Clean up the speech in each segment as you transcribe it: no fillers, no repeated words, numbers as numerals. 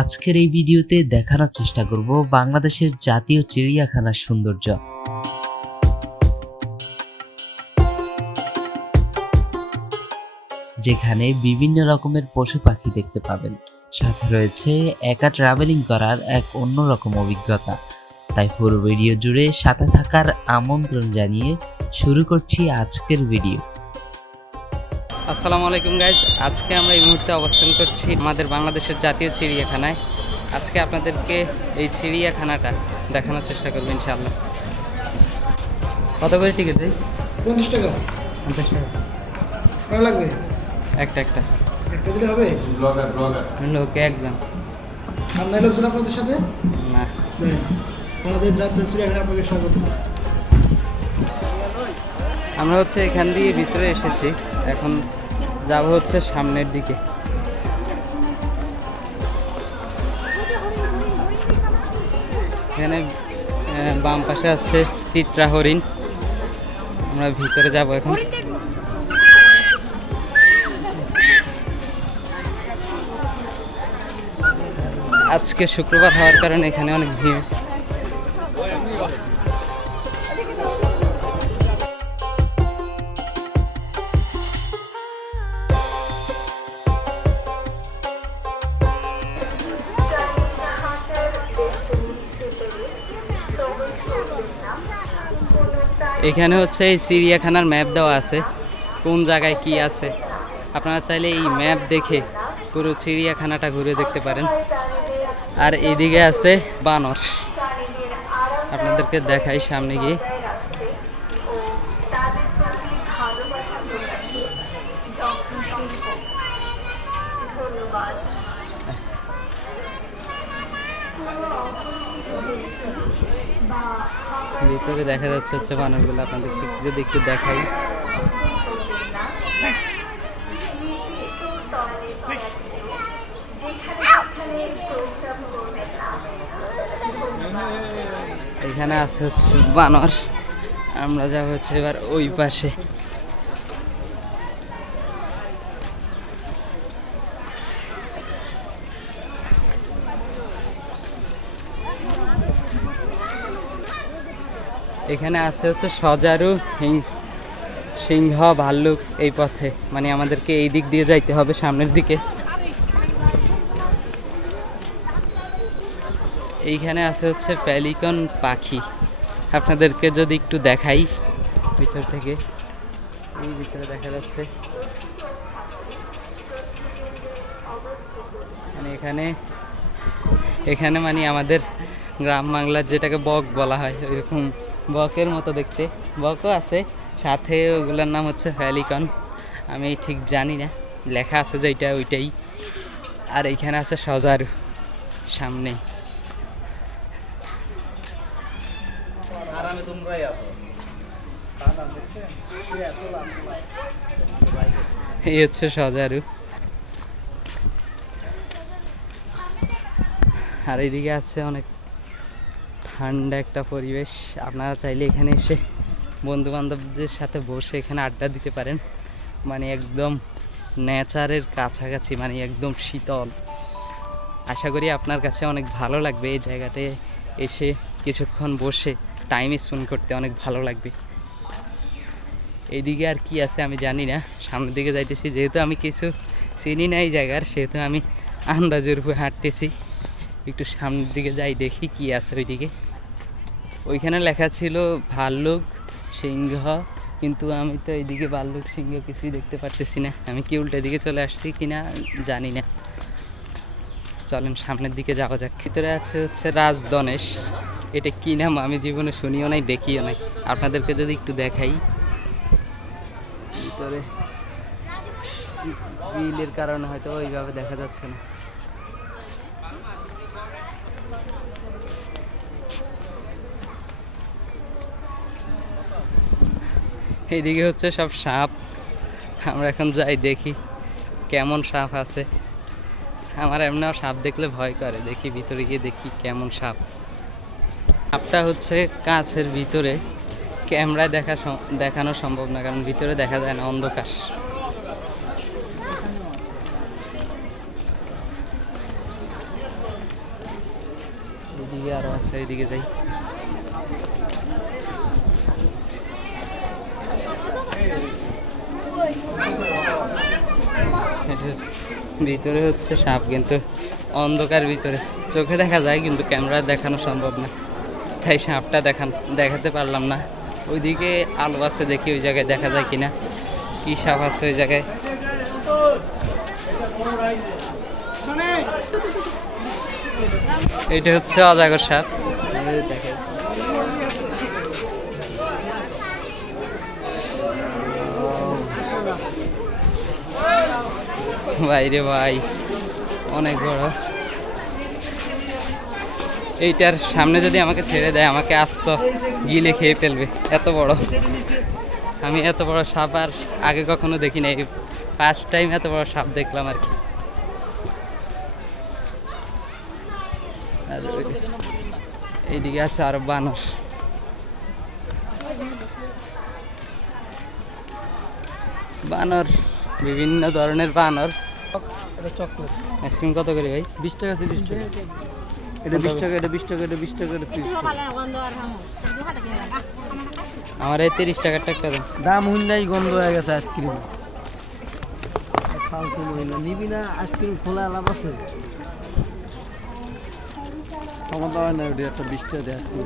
আজকের এই ভিডিওতে দেখানোর চেষ্টা করব বাংলাদেশের জাতীয় চিড়িয়াখানার সৌন্দর্য। যেখানে বিভিন্ন রকমের পশু পাখি দেখতে পাবেন, সাথে রয়েছে একা ট্রাভেলিং করার এক অন্যরকম অভিজ্ঞতা। তাই পুরো ভিডিও জুড়ে সাথে থাকার আমন্ত্রণ জানিয়ে শুরু করছি আজকের ভিডিও। আসসালামু আলাইকুম গাইজ, আজকে আমরা এই মুহূর্তে অবস্থান করছি আমাদের বাংলাদেশের জাতীয় চিড়িয়াখানায়। আজকে আপনাদেরকে এই চিড়িয়াখানাটা দেখানোর চেষ্টা করবো ইনশাআল্লাহ। কত করে টিকিট ভাই? 50 টাকা। 50 টাকা ভালো লাগবে? একটা একটা দিলে হবে? লোকে একজন আর নাই লোকজন আপনাদের সাথে? না। আমাদের জাতীয় চিড়িয়াখানা আপনাকে স্বাগত। আমরা হচ্ছে এখান দিয়ে ভিতরে এসেছি, এখন যাব হচ্ছে সামনের দিকে। এখানে বাম পাশে আছে চিত্রা হরিণ। আমরা ভিতরে যাব এখন। আজকে শুক্রবার হওয়ার কারণে এখানে অনেক ভিড়। এখানে হচ্ছে এই চিড়িয়াখানার ম্যাপ দেওয়া আছে, কোন জায়গায় কি আছে। আপনারা চাইলে এই ম্যাপ দেখে পুরো চিড়িয়াখানাটা ঘুরে দেখতে পারেন। আর এইদিকে আছে বানর, আপনাদেরকে দেখাই সামনে গিয়ে। ভিতরে দেখা যাচ্ছে হচ্ছে বানরগুলো, আপনাদেরকে যদি একটু দেখাই। এখানে আছে হচ্ছে বানর। আমরা যাব হচ্ছে এবার ওই পাশে। এখানে আছে হচ্ছে সজারু, সিংহ, ভাল্লুক এই পথে, মানে আমাদেরকে এই দিক দিয়ে যাইতে হবে সামনের দিকে। এইখানে আছে হচ্ছে প্যালিকন পাখি, আপনাদেরকে যদি একটু দেখাই ভিতর থেকে। এই ভিতরে দেখা যাচ্ছে, মানে এখানে মানে আমাদের গ্রাম বাংলার যেটাকে বক বলা হয়, ওইরকম বকের মতো দেখতে। বকও আছে সাথে, ওগুলোর নাম হচ্ছে প্যালিকন। আমি ঠিক জানি না, লেখা আছে যেটা ওইটাই। আর এইখানে আছে সজারু সামনে। এই হচ্ছে সজারু। আর এইদিকে আছে অনেক ঠান্ডা একটা পরিবেশ। আপনারা চাইলে এখানে এসে বন্ধু বান্ধবদের সাথে বসে এখানে আড্ডা দিতে পারেন, মানে একদম নেচারের কাছাকাছি, মানে একদম শীতল। আশা করি আপনার কাছে অনেক ভালো লাগবে এই জায়গাটায় এসে কিছুক্ষণ বসে টাইম স্পেন্ড করতে অনেক ভালো লাগবে। এইদিকে আর কি আছে আমি জানি না, সামনের দিকে যাইতেছি। যেহেতু আমি কিছু চিনি না এই জায়গার, সেহেতু আমি আন্দাজের উপরে হাঁটতেছি। একটু সামনের দিকে যাই, দেখি কি আছে ওইদিকে। ওইখানে লেখা ছিল ভাল্লুক, সিংহ, কিন্তু আমি তো এইদিকে ভাল্লুক সিংহ কিছুই দেখতে পারতেছি না। আমি কি উল্টো দিকে চলে আসছি কিনা জানি না। চলেন সামনের দিকে যাওয়া যাক। ভিতরে আছে হচ্ছে রাজদনেশ। এটা কি নাম আমি জীবনে শুনিও নাই, দেখিও নাই। আপনাদেরকে যদি একটু দেখাই, ভিতরে গ্রিলের কারণে হয়তো ওইভাবে দেখা যাচ্ছে না। এইদিকে হচ্ছে সব সাপ। আমরা এখন যাই দেখি কেমন সাপ আছে। আমার এমনিও সাপ দেখলে ভয় করে, দেখি ভিতরে গিয়ে দেখি কেমন সাপ। সাপটা হচ্ছে কাছের ভিতরে, ক্যামেরায় দেখানো সম্ভব না, কারণ ভিতরে দেখা যায় না, অন্ধকার। ওইদিকে আরও আছে, ওইদিকে যাই। এটার ভিতরে হচ্ছে সাপ, কিন্তু অন্ধকার ভিতরে চোখে দেখা যায়, কিন্তু ক্যামেরায় দেখানো সম্ভব না, তাই সাপটা দেখাতে পারলাম না। ওইদিকে আলো আছে, দেখি ওই জায়গায় দেখা যায় কিনা কি সাপ আছে ওই জায়গায়। এটা হচ্ছে অজাগর সাপ, দেখে বাইরে ভাই অনেক বড়। এইটার সামনে যদি আমাকে ছেড়ে দেয়, আমাকে আস্ত গিলে খেয়ে ফেলবে, এত বড়। আমি এত বড় সাপ আর আগে কখনো দেখি নাই, ফার্স্ট টাইম এত বড় সাপ দেখলাম আর কি। আর এইদিকে আছে আরো বানর। বানর বিভিন্ন ধরনের বানর। এটা চকলেট। আইসক্রিম কত করে ভাই? 20 টাকা 30 টাকা। এটা 20 টাকা, এটা 20 টাকা, এটা 20 টাকা, এটা 30 টাকা। আমার এই 30 টাকার টাকা দেন। দাম হইনাই গন্ধ হয়ে গেছে আইসক্রিম। ফালতু মহিলা নিবি না, আইসক্রিম খোলা লাভ আছে। ক্ষমতা হয় না, ওটা একটা 20 টাকা দিয়ে আইসক্রিম।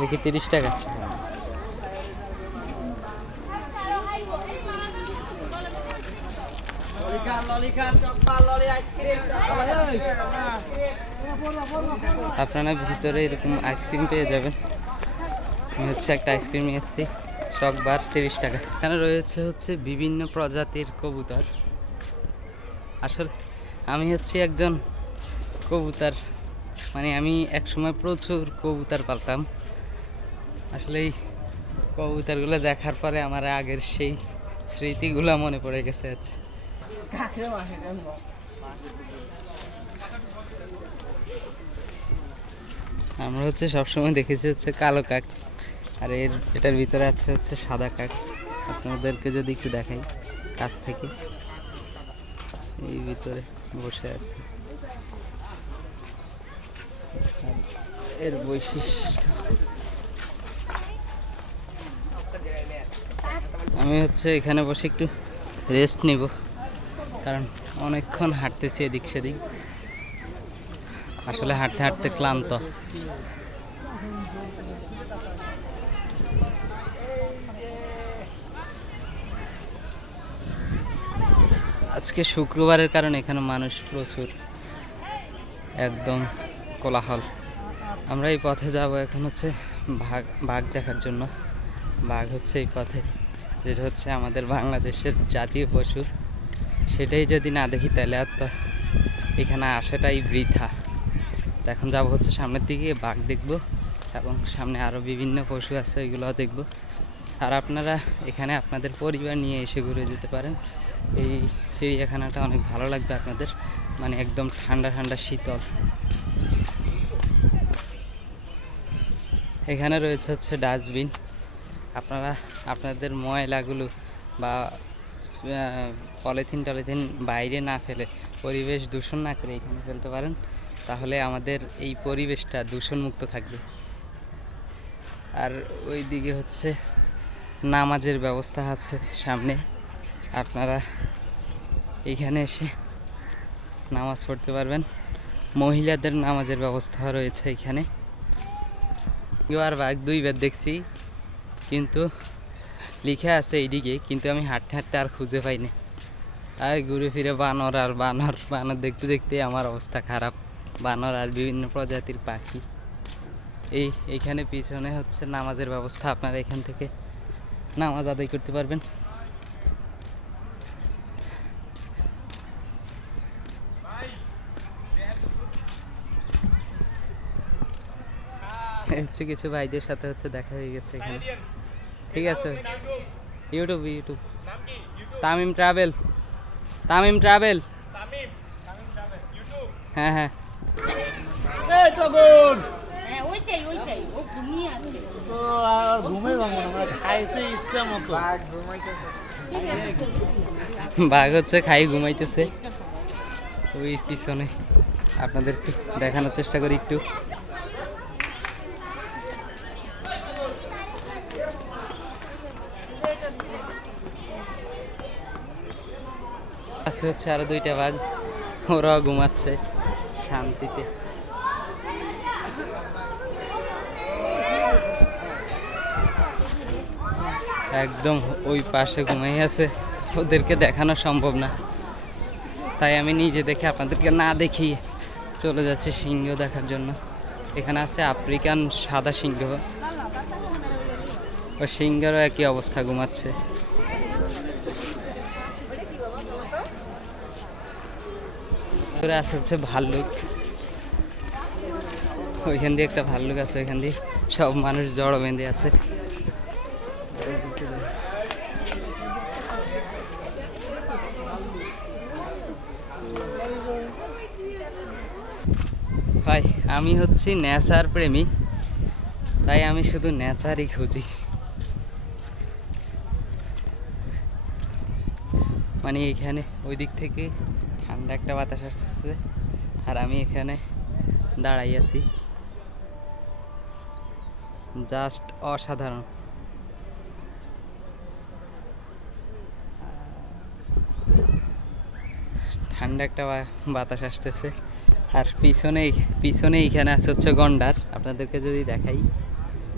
দেখি 30 টাকা। আপনারা ভিতরে এরকম আইসক্রিম পেয়ে যাবেন। আমি হচ্ছে একটা আইসক্রিম নিয়েছি, চকবার 30 টাকা। এখানে রয়েছে হচ্ছে বিভিন্ন প্রজাতির কবুতর। আসলে আমি হচ্ছে একজন কবুতর, মানে আমি একসময় প্রচুর কবুতর পালতাম। আসলে এই কবুতরগুলো দেখার পরে আমার আগের সেই স্মৃতিগুলো মনে পড়ে গেছে। আছে আমরা হচ্ছে সবসময় দেখেছি হচ্ছে কালো কাক, আর এটার ভিতরে আছে হচ্ছে সাদা কাক। আপনাদেরকে যদি একটু দেখাই কাছ থেকে, এই ভিতরে বসে আছে। এর বৈশিষ্ট্য, আমি হচ্ছে এখানে বসে একটু রেস্ট নিব, কারণ অনেকক্ষণ হাঁটতেছি এদিক সেদিক। আসলে হাঁটতে হাঁটতে ক্লান্ত। আজকে শুক্রবারের কারণে এখানে মানুষ প্রচুর, একদম কোলাহল। আমরা এই পথে যাব এখন হচ্ছে বাঘ দেখার জন্য। বাঘ হচ্ছে এই পথে, যেটা হচ্ছে আমাদের বাংলাদেশের জাতীয় পশু। সেটাই যদি না দেখি তাহলে আর তো এখানে আসাটাই বৃথা। তো এখন যাব হচ্ছে সামনের দিকে, বাঘ দেখব এবং সামনে আরও বিভিন্ন পশু আছে, ওইগুলোও দেখব। আর আপনারা এখানে আপনাদের পরিবার নিয়ে এসে ঘুরে যেতে পারেন। এই চিড়িয়াখানাটা অনেক ভালো লাগবে আপনাদের, মানে একদম ঠান্ডা ঠান্ডা শীতল। এখানে রয়েছে হচ্ছে ডাস্টবিন। আপনারা আপনাদের ময়লাগুলো বা পলিথিন টলিথিন বাইরে না ফেলে, পরিবেশ দূষণ না করে এখানে ফেলতে পারেন, তাহলে আমাদের এই পরিবেশটা দূষণমুক্ত থাকবে। আর ওই দিকে হচ্ছে নামাজের ব্যবস্থা আছে সামনে, আপনারা এইখানে এসে নামাজ পড়তে পারবেন। মহিলাদের নামাজের ব্যবস্থা রয়েছে এখানে। আর বাঘ 2বার দেখছি, কিন্তু লিখে আছে এইদিকে, কিন্তু আমি হাঁটতে হাঁটতে আর খুঁজে পাই না। আর ঘুরে ফিরে বানর আর বানর, বানর দেখতে দেখতে আমার অবস্থা খারাপ। বানর আর বিভিন্ন প্রজাতির পাখি। এইখানে পিছনে হচ্ছে নামাজের ব্যবস্থা, আপনারা এখান থেকে নামাজ আদায় করতে পারবেন। হচ্ছে কিছু ভাইদের সাথে হচ্ছে দেখা হয়ে গেছে এখানে। ঠিক আছে, YouTube Tamim travel, Tamim travel. হ্যাঁ হ্যাঁ, বাঘ হচ্ছে খাই ঘুমাইতেছে। ওই পিছনে আপনাদেরকে দেখানোর চেষ্টা করি একটু। আছে হচ্ছে আরো 2টা বাঘ, ওরাও ঘুমাচ্ছে শান্তিতে। একদম ওই পাশে ঘুমাই আছে, ওদেরকে দেখানো সম্ভব না, তাই আমি নিজে দেখে আপনাদেরকে না দেখিয়ে চলে যাচ্ছি সিংহ দেখার জন্য। এখানে আছে আফ্রিকান সাদা সিংহ, ও সিংহেরও একই অবস্থা, ঘুমাচ্ছে। আছে হচ্ছে ভাল্লুক, ওইখান দিয়ে একটা ভাল্লুক আছে, ওইখান দিয়ে সব মানুষ জড়ো বেঁধে আছে। ভাই আমি হচ্ছি নেচার প্রেমী, তাই আমি শুধু নেচারই খুঁজি। মানে এখানে ওই দিক থেকে ঠান্ডা একটা বাতাস আসতেছে, আর আমি এখানে দাঁড়াই আছি, জাস্ট অসাধারণ। ঠান্ডা একটা বাতাস আসতেছে, আর পিছনে এইখানে আছে হচ্ছে গন্ডার, আপনাদেরকে যদি দেখাই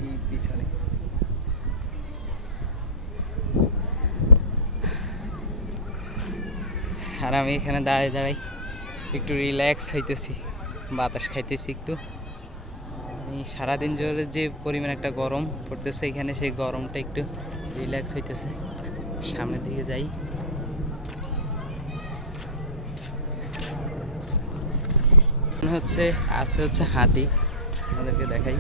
এই পিছনে। আর আমি এখানে দাঁড়াই দাঁড়াই একটু রিল্যাক্স হইতেছি, বাতাস খাইতেছি একটু। এই সারাদিন জোরে যে পরিমাণ একটা গরম পড়তেছে এখানে, সেই গরমটা একটু রিল্যাক্স হইতেছে। সামনের দিকে যাই, আছে হচ্ছে হাতি, আমাদেরকে দেখাই।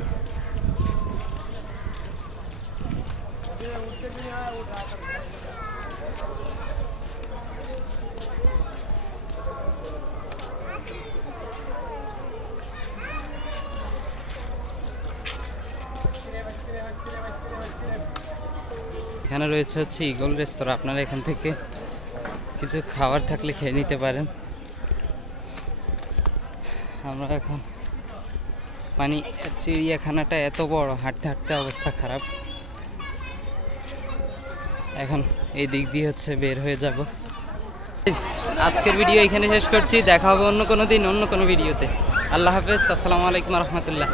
এখানে রয়েছে হচ্ছে ইগল রেস্তোরাঁ, আপনারা এখান থেকে কিছু খাবার থাকলে খেয়ে নিতে পারেন। আমরা এখন মানে চিড়িয়াখানাটা এত বড়, হাঁটতে হাঁটতে অবস্থা খারাপ। এখন এই দিক দিয়ে হচ্ছে বের হয়ে যাব। আজকের ভিডিও এখানে শেষ করছি, দেখা হবে অন্য কোনো দিন অন্য কোনো ভিডিওতে। আল্লাহ হাফেজ, আসসালামু আলাইকুম রহমতুল্লাহ।